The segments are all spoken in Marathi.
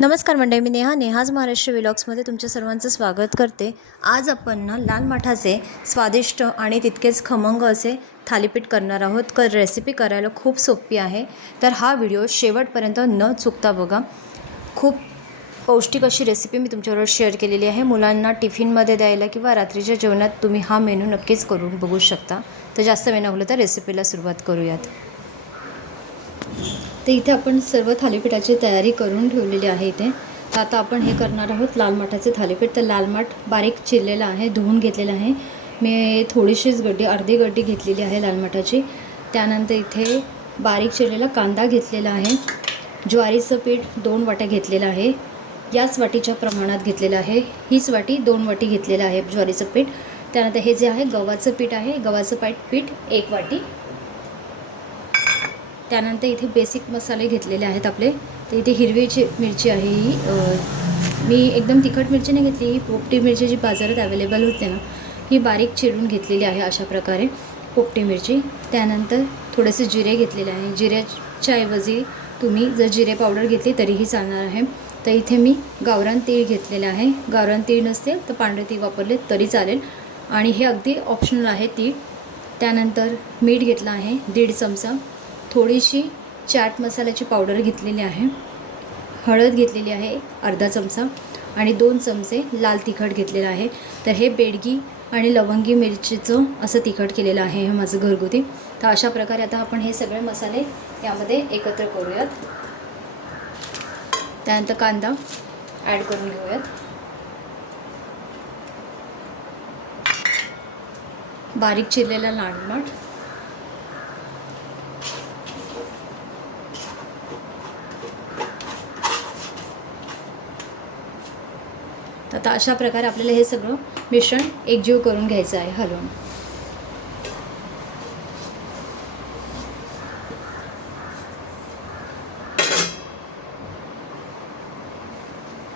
नमस्कार मंडळी, मी नेहाज महाराष्ट्र व्लॉग्समध्ये तुमच्या सर्वांचं स्वागत करते। आज आपण लाल माठाचे स्वादिष्ट आणि तितकेच खमंग असे थालीपीठ करणार आहोत। रेसिपी करायला खूप सोपी आहे, तर हा व्हिडिओ शेवटपर्यंत न चुकता बघा। खूप पौष्टिक अशी रेसिपी मी तुमच्याबरोबर शेअर केलेली आहे। मुलांना टिफिनमध्ये द्यायला किंवा रात्रीच्या जेवणात तुम्ही हा मेनू नक्कीच करून बघू शकता। तर जास्त वेळ न घालवता रेसिपीला सुरुवात करूयात। तर इथे आपण सर्व थालीपीठाची तयारी करून ठेवलेली आहे। इथे तर आता आपण हे करणार आहोत लाल माठाचे थालीपीठ। तर लाल माठ बारीक चिरलेला आहे, धुवून घेतलेला आहे। मी थोडीशीच गड्डी, अर्धी गड्डी घेतलेली आहे लाल माठाची। त्यानंतर इथे बारीक चिरलेला कांदा घेतलेला आहे। ज्वारीचं पीठ 2 वाट्या घेतलेलं आहे, याच वाटीच्या प्रमाणात घेतलेलं आहे। हीच वाटी 2 वाटी घेतलेलं आहे ज्वारीचं पीठ। त्यानंतर हे जे आहे गव्हाचं पीठ आहे, गव्हाचं पीठ 1 वाटी। त्यानंतर इथे बेसिक मसाले घेतलेले आहेत आपले। तर इथे हिरवी मिरची आहे, ही मी एकदम तिखट मिरची नाही घेतली, ही पोपटी मिरची जी बाजारात अवेलेबल होते ना, ही बारीक चिरून घेतलेली आहे अशा प्रकारे पोपटी मिरची। त्यानंतर थोडेसे जिरे घेतलेले आहे। जिऱ्याच्या ऐवजी तुम्ही जर जिरे पावडर घेतली तरीही चालणार आहे। तर इथे मी गावरान तीळ घेतलेले आहे। गावरान तीळ नसते तर पांढरे तीळ वापरले तरी चालेल, आणि हे अगदी ऑप्शनल आहे तीळ। त्यानंतर मीठ घेतलं आहे 1.5 चमचा, थोडीशी चाट मसाल्याची पावडर घेतलेली आहे, हळद घेतलेली आहे अर्धा चमचा, आणि 2 चमचे लाल तिखट घेतलेलं आहे। तर हे बेडगी आणि लवंगी मिरचीचं असं तिखट केलेलं आहे हे माझं घरगुती। तर अशा प्रकारे आता आपण हे सगळे मसाले यामध्ये एकत्र करूयात। त्यानंतर कांदा ॲड करून घेऊयात। बारीक चिरलेला लाल माठ, आता अशा प्रकारे आपल्याला हे सगळं मिश्रण एकजीव करून घ्यायचं आहे हलवून।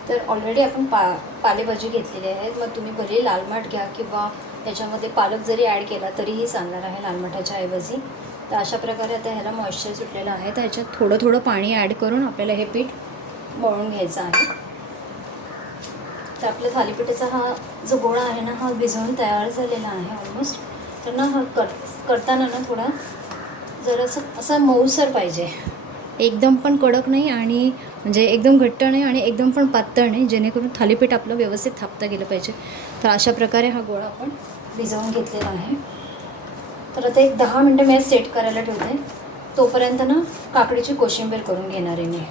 तर ऑलरेडी आपण पालेभाजी घेतलेली आहे, मग तुम्ही भले लाल माठ घ्या किंवा त्याच्यामध्ये पालक जरी ॲड केला तरीही चालणार आहे लाल माठाच्या ऐवजी। तर अशा प्रकारे आता ह्याला मॉइश्चर सुटलेलं आहे, तर ह्याच्यात थोडं थोडं पाणी ॲड करून आपल्याला हे पीठ मळून घ्यायचं आहे। तर आपल्या थालीपीठाचा हा जो गोळा आहे ना, हा भिजवून तयार झालेला आहे ऑलमोस्ट। तर ना हा करताना ना थोडा जरासा असा मऊसर पाहिजे, एकदम पण कडक नाही आणि म्हणजे एकदम घट्ट नाही आणि एकदम पण पातळ नाही, जेणेकरून थालीपीठ आपलं व्यवस्थित थापता गेलं पाहिजे। तर अशा प्रकारे हा गोळा आपण भिजवून घेतलेला आहे। तर आता एक 10 मिनटं मी सेट करायला ठेवते, तोपर्यंत ना काकडीची कोशिंबीर करून घेणार आहे मी।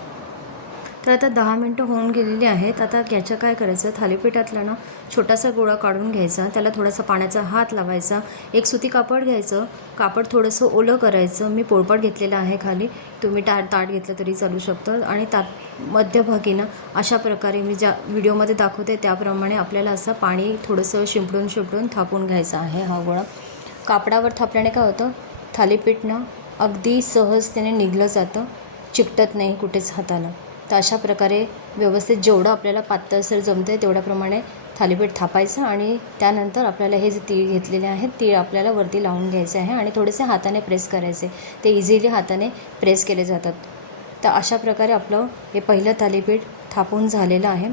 तर आता 10 मिनटं होऊन गेलेली आहेत। आता याचं काय करायचं, थालीपीठातला ना छोटासा गोळा काढून घ्यायचा, त्याला थोडासा पाण्याचा हात लावायचा, एक सुती कापड घ्यायचं, कापड थोडंसं ओलं करायचं। मी पोळपाट घेतलेलं आहे खाली, तुम्ही ताट घेतलं तरी चालू शकतं। आणि मध्यभागी ना अशा प्रकारे मी ज्या व्हिडिओमध्ये दाखवते त्याप्रमाणे आपल्याला असं पाणी थोडंसं शिंपडून थापून घ्यायचं आहे हा गोळा। कापडावर थापल्याने काय होतं, थालीपीठ ना अगदी सहजतेने निघलं जातं, चिकटत नाही कुठेच हाताला। तर अशा प्रकारे व्यवस्थित जेवढं आपल्याला पातळसर जमते तेवढ्याप्रमाणे थालीपीठ थापायचं, आणि त्यानंतर आपल्याला हे जे तीळ घेतलेले आहेत तीळ आपल्याला वरती लावून घ्यायचे आहे आणि थोडेसे हाताने प्रेस करायचे, ते इझिली हाताने प्रेस केले जातात। तर अशा प्रकारे आपलं हे पहिलं थालीपीठ थापून झालेलं आहे।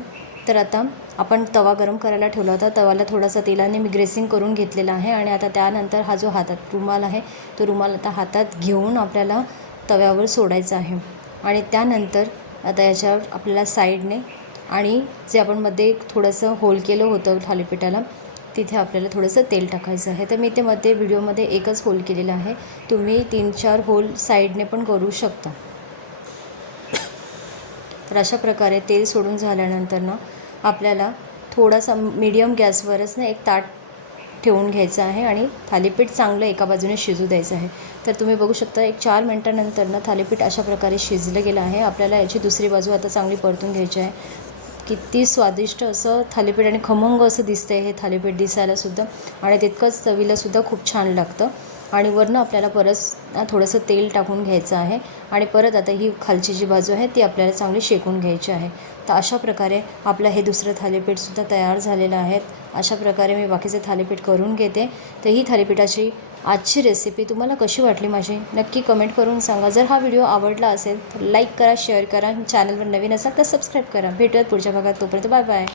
तर आता आपण तवा गरम करायला ठेवला होता, तवाला थोडासा तेलाने मी ग्रेसिंग करून घेतलेला आहे। आणि आता त्यानंतर हा जो हातात रुमाल आहे तो रुमाल आता हातात घेऊन आपल्याला तव्यावर सोडायचा आहे। आणि त्यानंतर आता याच्यावर आपल्याला साईडने आणि जे आपण मध्ये थोडंसं होल केलं होतं थालीपीठाला, तिथे आपल्याला थोडंसं तेल टाकायचं आहे। तर मी ते मध्ये व्हिडिओमध्ये एकच होल केलेलं आहे, तुम्ही 3-4 होल साईडने पण करू शकता। तर अशा प्रकारे तेल सोडून झाल्यानंतर ना आपल्याला थोडासा मीडियम गॅसवरच ना एक ताट ठेवून घ्यायचं आहे आणि थालीपीठ चांगलं एका बाजूने शिजू द्यायचं आहे। तर तुम्ही बघू शकता एक 4 मिनटानंतर ना थालीपीठ अशा प्रकारे शिजलं गेलं आहे। आपल्याला याची दुसरी बाजू आता चांगली परतून घ्यायची आहे। किती स्वादिष्ट असं थालीपीठ आणि खमंग असं दिसतंय हे थालीपीठ दिसायलासुद्धा, आणि तितकंच चवीलासुद्धा खूप छान लागतं। आणि वरनं आपल्याला परत थोडंसं तेल टाकून घ्यायचं आहे आणि परत आता ही खालची जी बाजू आहे ती आपल्याला चांगली शेकून घ्यायची आहे. तर अशा प्रकारे आपलं हे दुसरं थालीपीठसुद्धा तयार झालेलं आहे. अशा प्रकारे मी बाकीचे थालीपीठ करून घेते. तर ही थालीपीठाची आजची रेसिपी तुम्हाला कशी वाटली माझी नक्की कमेंट करून सांगा. जर हा व्हिडिओ आवडला असेल तर लाईक करा, शेअर करा. चॅनलवर नवीन असाल तर सबस्क्राईब करा. भेटूयात पुढच्या भागात. तोपर्यंत बाय बाय.